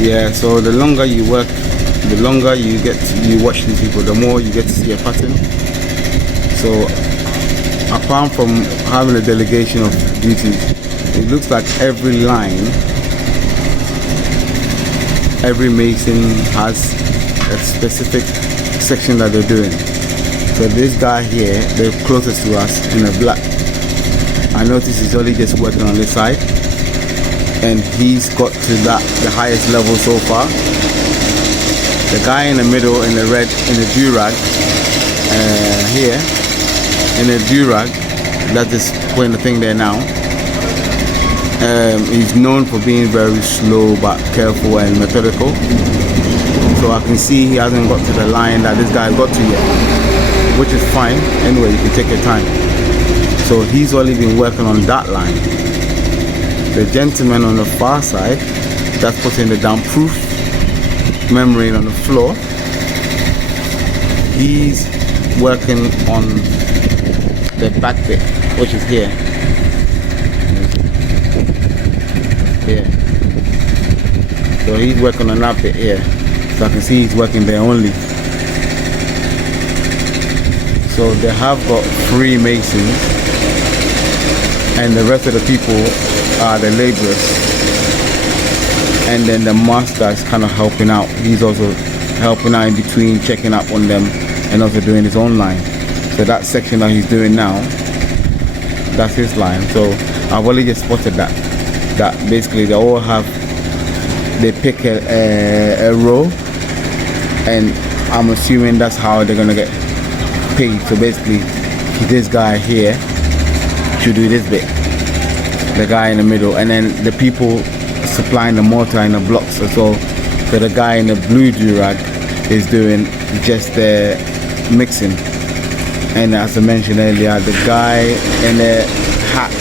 Yeah, so the longer you work, the longer you watch these people, the more you get to see a pattern. So apart from having a delegation of duties, it looks like every line, every mason has a specific section that they're doing. So this guy here, the closest to us in the black, I notice he's only just working on this side, and he's got to the highest level so far. The guy in the middle in the red, in the durag, here in the durag, that is putting the thing there now. He's known for being very slow but careful and methodical. So I can see he hasn't got to the line that this guy got to yet, which is fine. Anyway, you can take your time. So he's only been working on that line. The gentleman on the far side, that's putting the downproof membrane on the floor. He's working on the back bit, which is here. Here. So he's working on that bit here. So I can see he's working there only. So they have got 3 masons, and the rest of the people are the laborers. And then the master is kind of helping out. He's also helping out in between, checking up on them, and also doing his own line. So that section that he's doing now, that's his line. So I've only just spotted that basically they all have, they pick a row, and I'm assuming that's how they're gonna get paid. So basically this guy here should do this bit, the guy in the middle, and then the people supplying the mortar and the blocks as well. So the guy in the blue durag is doing just the mixing, and as I mentioned earlier, the guy in the hat,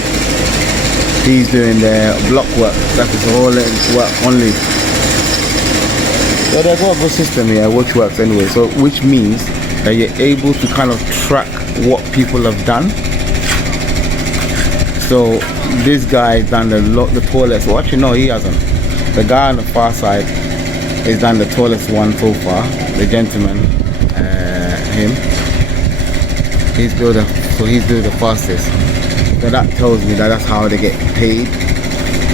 he's doing the block work. That is all work only. So they've got a good system here which works anyway. So which means that you're able to kind of track what people have done. So this guy done the tallest. Well, actually no, he hasn't. The guy on the far side has done the tallest one so far. The gentleman, him. He's doing the fastest. So that tells me that that's how they get paid.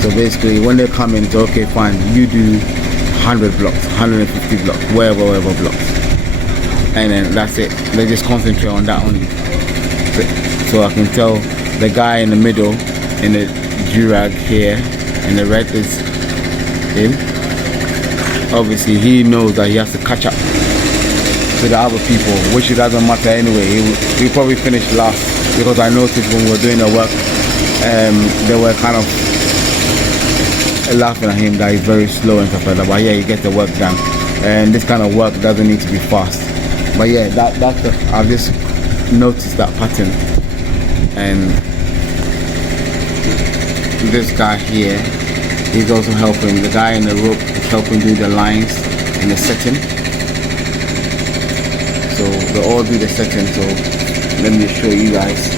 So basically when they come in, it's okay, fine, you do 100 blocks, 150 blocks, wherever blocks, and then that's it. They just concentrate on that only. So I can tell the guy in the middle in the durag here and the red is him. Obviously he knows that he has to catch up to the other people, which it doesn't matter anyway. He probably finished last, because I noticed when we were doing the work, they were kind of laughing at him that he's very slow and stuff like that. But yeah, he gets the work done, and this kind of work doesn't need to be fast. But yeah, I've just noticed that pattern. And this guy here, he's also helping. The guy in the rope is helping do the lines and the setting. So they all do the setting. So let me show you guys.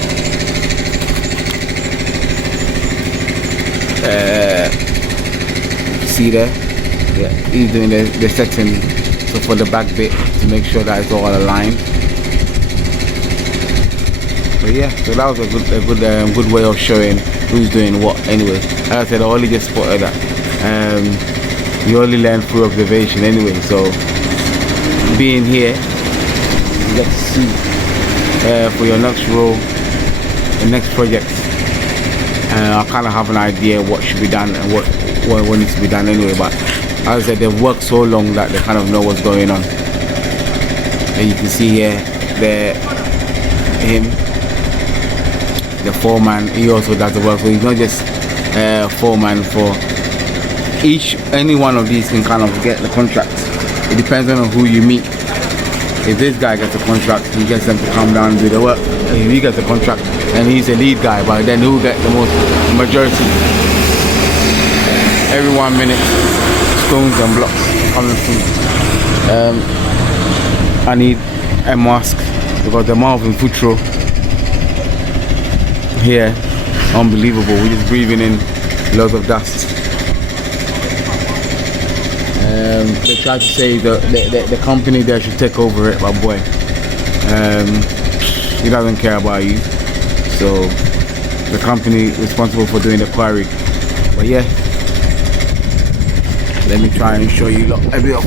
See there? Yeah, he's doing the setting. So for the back bit, to make sure that it's all aligned. So yeah, so that was a good way of showing who's doing what. Anyway, as I said, I only just spotted that. You only learn through observation anyway. So being here, you get to see for your next role, the next project. I kind of have an idea what should be done and what needs to be done anyway. But as I said, they've worked so long that they kind of know what's going on. And you can see here, him, the foreman, he also does the work. So he's not just foreman for any one of these can kind of get the contract. It depends on who you meet. If this guy gets a contract, he gets them to come down and do the work. If he gets a contract, and he's a lead guy, but then who get the most majority? Every 1 minute, stones and blocks coming through. I need a mask because the amount of infutro here, unbelievable. We're just breathing in loads of dust. they tried to say the company there should take over it, but boy, he doesn't care about you. So the company responsible for doing the quarry. But yeah, let me try and show you a bit of.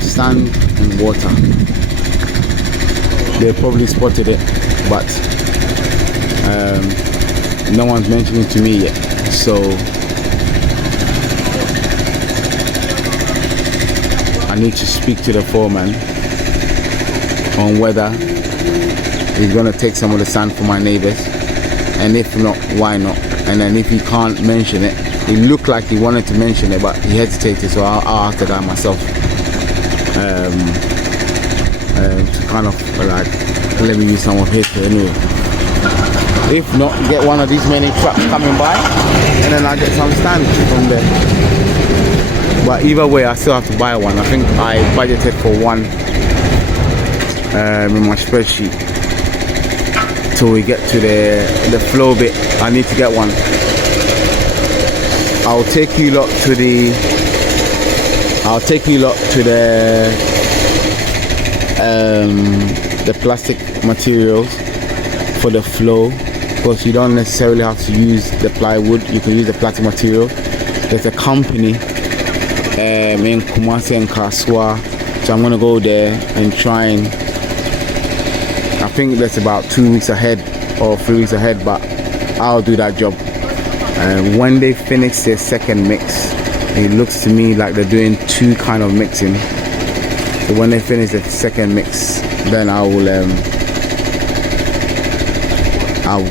Sand and water. They probably spotted it, but no one's mentioning to me yet. So I need to speak to the foreman on whether he's gonna take some of the sand for my neighbors, and if not, why not? And then if he can't mention it, he looked like he wanted to mention it, but he hesitated. So I'll ask the guy myself. To kind of like let me use some of his anyway. If not, get one of these many trucks coming by, and then I get some stand from there. But either way, I still have to buy one. I think I budgeted for one in my spreadsheet. Till we get to the flow bit, I need to get one. I'll take you lot to the plastic materials for the flow, because you don't necessarily have to use the plywood. You can use the plastic material. There's a company in Kumasi and Kaswa, so I'm gonna go there and try and, I think that's about 2 weeks ahead or 3 weeks ahead, but I'll do that job. And when they finish their second mix, it looks to me like they're doing two kind of mixing. So when they finish the second mix, then I will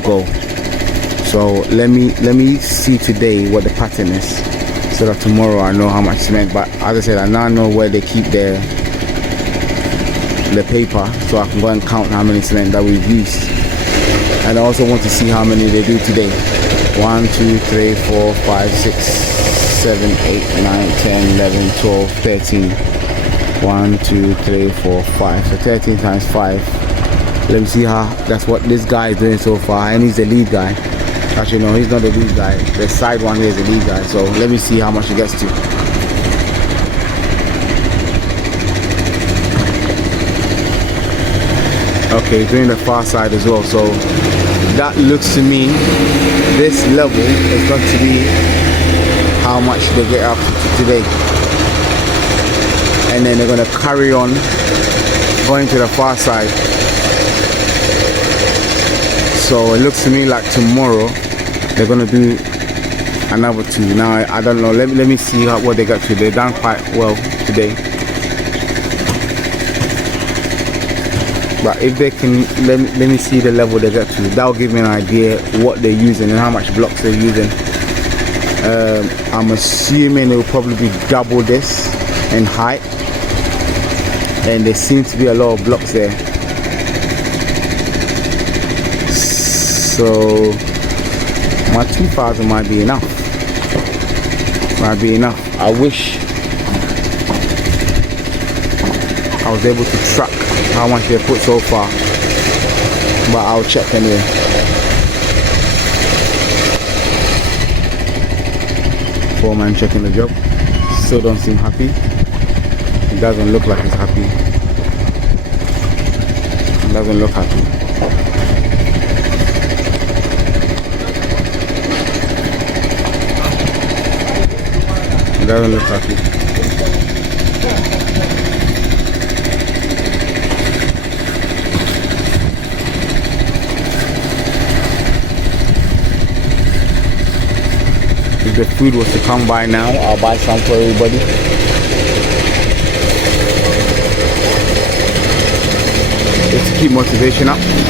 go. So let me see today what the pattern is, so that tomorrow I know how much cement. But as I said, I now know where they keep the paper, so I can go and count how many cement that we've used. And I also want to see how many they do today. 1, 2, 3, 4, 5, 6, 7, 8, 9, 10, 11, 12, 13. 1, 2, 3, 4, 5. So 13 times 5. Let me see how, that's what this guy is doing so far. And he's the lead guy. Actually, no, he's not the lead guy. The side one here is the lead guy. So let me see how much he gets to. Okay, doing the far side as well. So that looks to me, this level is going to be how much they get up to today. And then they're going to carry on going to the far side. So it looks to me like tomorrow they're going to do another 2. Now I don't know, let me see what they got to. They've done quite well today. But if they can, let me see the level they get to. That'll give me an idea what they're using and how much blocks they're using. I'm assuming it will probably be double this in height. And there seems to be a lot of blocks there. So my 2,000 might be enough. I wish I was able to track how much they put so far, but I'll check anyway. Foreman checking the job. Still don't seem happy. It doesn't look like he's happy. It doesn't look happy. It doesn't look happy. If the food was to come by now, I'll buy some for everybody. keep motivation up.